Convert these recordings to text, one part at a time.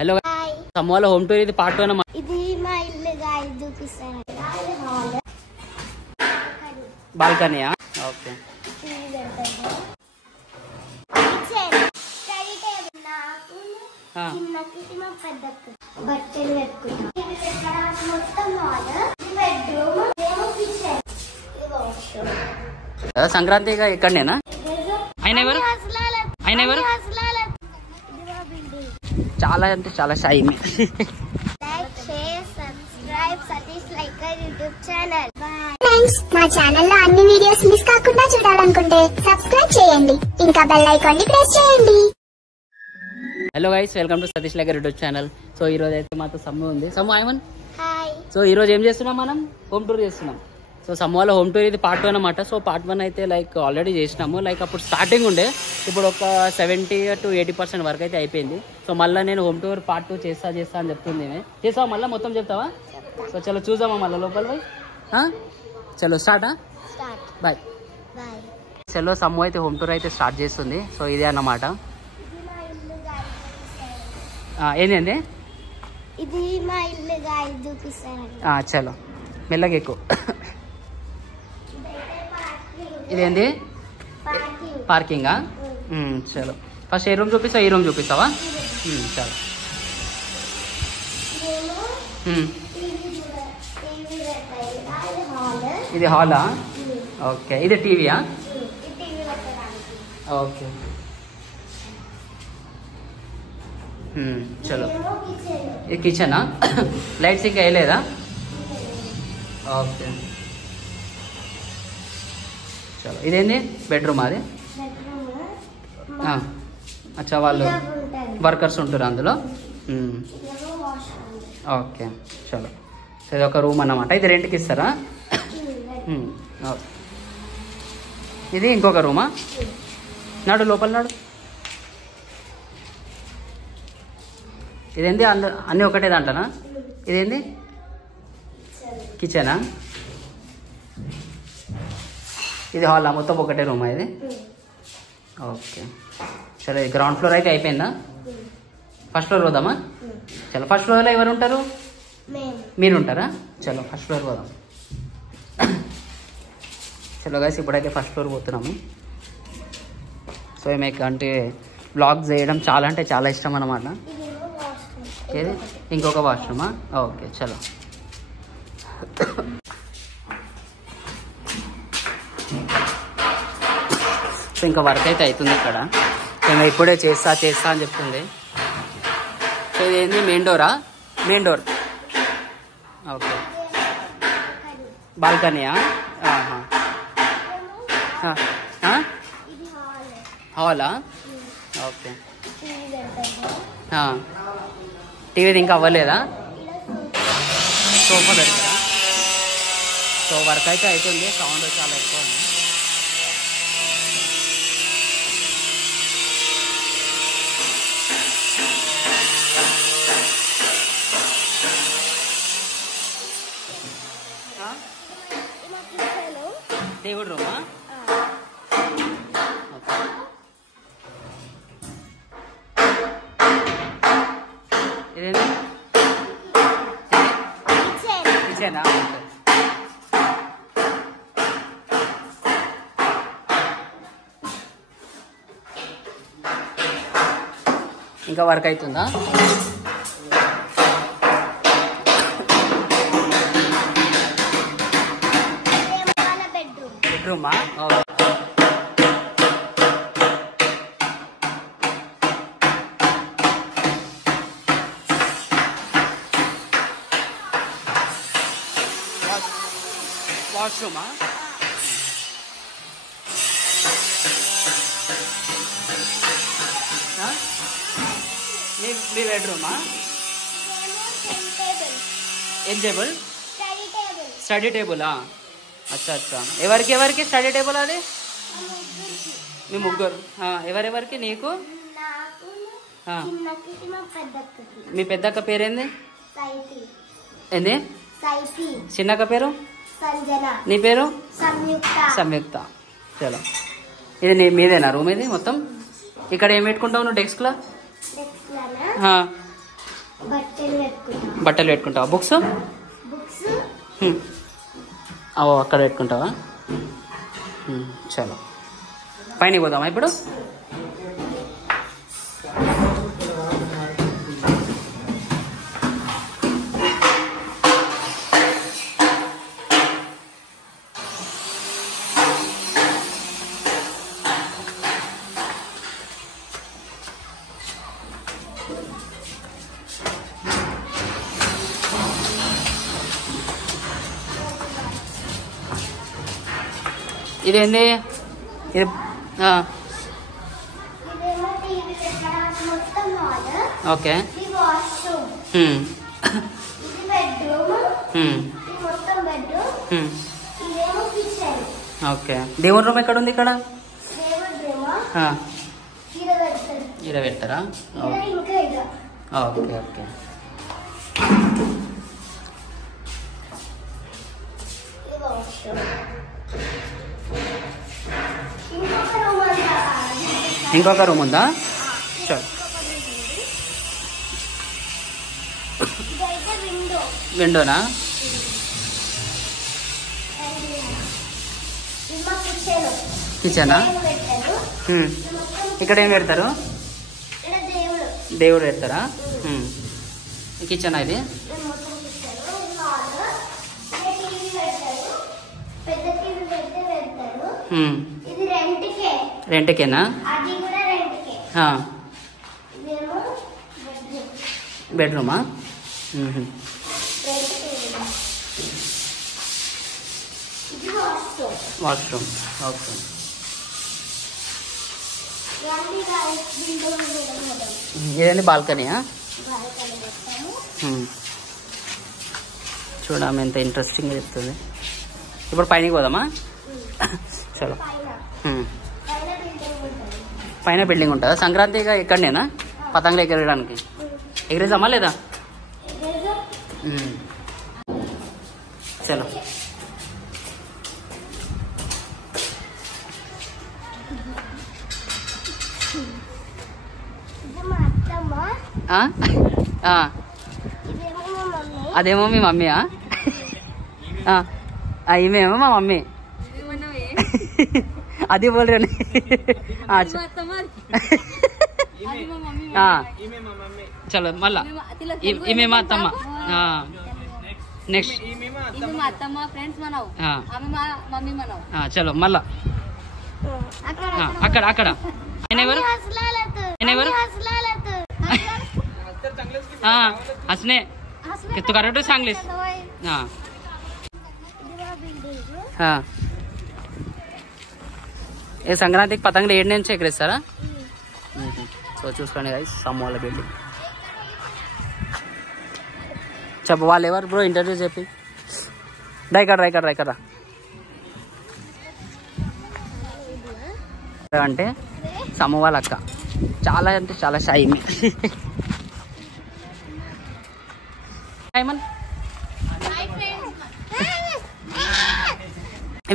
Hello సమ్మోలో home tour ఇది part 1 ఇది మా ఇల్లు గాయ్ చూపిస్తాను బాల్కనీయా ఓకే బట్టలు పెట్టుకుంటాం మొత్తం బెడ్రూమ్ కిచెన్ సంక్రాంతిగా ఇక్కడనేనా ఆయన ఎవరు ఆయన ఎవరు చాలా అంటే చాలా shy like share subscribe Satish liker YouTube channel friends మా ఛానల్ లో అన్ని వీడియోస్ మిస్ కాకుండా చూడాలనుకుంటే సబ్స్క్రైబ్ చేయండి ఇంకా బెల్ ఐకాన్ ని ప్రెస్ చేయండి. Hello guys welcome to Satish liker YouTube channel. So ఈ రోజు అయితే మాతో సమ్ము ఉంది. Sum Aiman hi. సో ఈ రోజు ఏం చేస్తున్నాం, మనం హోమ్ టూర్ చేస్తున్నాం. సో సమ్మోలో హోమ్ టూర్ ఇది పార్ట్ 1 అనమాట. సో పార్ట్ 1 అయితే లైక్ ఆల్రెడీ చేసినాము. లైక్ అప్పుడు స్టార్టింగ్ ఉండే, ఇప్పుడు ఒక 70 to 80% వరకు అయితే అయిపోయింది. సో మళ్ళీ నేను హోమ్ టూర్ పార్ట్ 2 చేస్తా అని చెప్తుంది. చేస్తావా మళ్ళీ మొత్తం చెప్తావా? సో చలో చూద్దామా మళ్ళీ లోపల పోయి. చలో స్టార్టా బాయ్. చలో సమ్ము అయితే హోమ్ టూర్ అయితే స్టార్ట్ చేస్తుంది. సో ఇదే అన్నమాట. ఏంటండి ఇది మా ఇల్లు గాయ్ చూపిస్తాను. చలో మెల్లగా ఎక్కువ. ఇదేంటి పార్కింగా? చలో ఫస్ట్ ఏ రూమ్ చూపిస్తావా, ఈ రూమ్ చూపిస్తావా? చలో ఇది హాలా? ఓకే ఇది టీవీయా? ఓకే చలో ఇది కిచెనా? లైట్స్ ఇంకా వేయలేదా? ఓకే చలో ఇదేంది బెడ్రూమ్? అది అచ్చా వాళ్ళు వర్కర్స్ ఉంటారు అందులో. ఓకే చలో ఇది ఒక రూమ్ అన్నమాట. ఇది రెంట్కి ఇస్తారా? ఇది ఇంకొక రూమా? నాడు లోపల నాడు. ఇదేంది అన్నీ ఒకటే దాంట్లోనా? ఇదేంది కిచెనా? ఇది హాలా? మొత్తం ఒకటే రూమా ఇది? ఓకే సరే గ్రౌండ్ ఫ్లోర్ అయితే అయిపోయిందా? ఫస్ట్ ఫ్లోర్ పోదామా? చలో ఫస్ట్ ఫ్లోర్లో ఎవరు ఉంటారు? మీరు ఉంటారా? చలో ఫస్ట్ ఫ్లోర్ పోదాం. చలో గైస్ ఇప్పుడైతే ఫస్ట్ ఫ్లోర్ పోతున్నాము. సో మీకు అంటే బ్లాగ్స్ చేయడం చాలా అంటే చాలా ఇష్టం అన్నమాట. ఏది ఇంకొక వాష్రూమా? ఓకే చలో సో ఇంకా వర్క్ అయితే అవుతుంది ఇక్కడ. ఇంకా ఇప్పుడే చేస్తా అని చెప్తుంది. సో ఇదేంటి మెయిన్ డోరా? Main door. ఓకే బాల్కనీయా? హాలా? ఓకే టీవీది ఇంకా అవ్వలేదా? సోఫా పెడతారా? సో వర్క్ అయితే అవుతుంది. సౌండ్ చాలా ఎక్కువ ఉంది. దేవుడు రూమా? ఇదేంటి కిచెనా? ఇంకా వర్క్ అవుతుందా? బెడ్రూమా? వాష్రూమా? మీ బెడ్రూమా? ఏం టేబుల్? స్టడీ టేబులా? అచ్చా అచ్చా ఎవరికి స్టడీ టేబుల్? అది మీ ముగ్గురు. ఎవరెవరికి? నీకు? మీ పెద్దక్క పేరేంది? ఏంది? చిన్నక్క పేరు? నీ పేరు? సంయుక్త. చలో ఇది మీదేనా రూమ్? ఇది మొత్తం ఇక్కడ ఏం పెట్టుకుంటావు నువ్వు డెస్క్లో? బట్టలు పెట్టుకుంటావా? బుక్స్ అక్కడ పెట్టుకుంటావా? చలో పైన పోదామా ఇప్పుడు? ఇదేంది? ఇది ఓకే. ఓకే. దేవుని రూమ్ ఎక్కడ ఉంది? ఇక్కడ ఇలా పెడతారా? Okay okay. ఇంకొక రూమ్ ఉందా? చలో. విండోనా? కిచెనా? ఇక్కడ ఏం పెడతారు? దేవుడు పెడతారా? కిచెనా ఇది? రెంట్కేనా? బెడ్రూమా? వాష్రూమ్. ఓకే. ఇదేంటి? బాల్కనీయా? చూడమ్మ ఎంత ఇంట్రెస్టింగ్గా చెప్తుంది. ఇప్పుడు పైనకి పోదామా? చలో. పైన బిల్డింగ్ ఉంటుందా? సంక్రాంతిగా ఇక్కడనేనా పతంగులు ఎగరడానికి? ఎగరేద్దామా లేదా? చలో. అదేమో మీ మమ్మీయా? ఈమెమో మా మమ్మీ. అది బోల్ రే. చలో మళ్ళా ఈమె మా అత్తమ్మ. నెక్స్ట్ చలో మళ్ళా అక్కడ అక్కడ ఎవరు? हंसने तू कराटे सांगलीस. हाँ ये సంక్రాంతికి పతంగులు ఏడు నుంచి ఎగరేస్తారా? సో చూసుకోండి గైస్, సమ్మోల బిల్డింగ్. చెప్ప వాళ్ళు ఎవరు బ్రో? ఇంటర్వ్యూ చెప్పి రైకర్ అంటే సమ్మ వాళ్ళ అక్క. చాలా అంటే చాలా షై.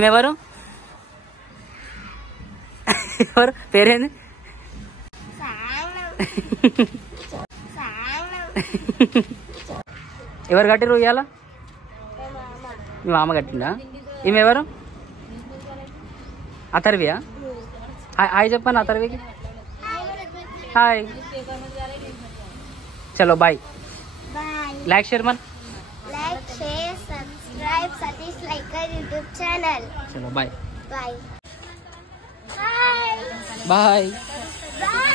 ఎవరు ఎవరు పేరేంది? ఎవరు కట్టిరు ఇవాళ? మీ మామ కట్టిందా? ఈమెవరు? అతర్వియా? హాయ్ చెప్పాను అతర్వికి. హాయ్. చలో బాయ్. लाइक शेयर मन like share subscribe Satish Likert YouTube channel. चलो बाय बाय बाय बाय.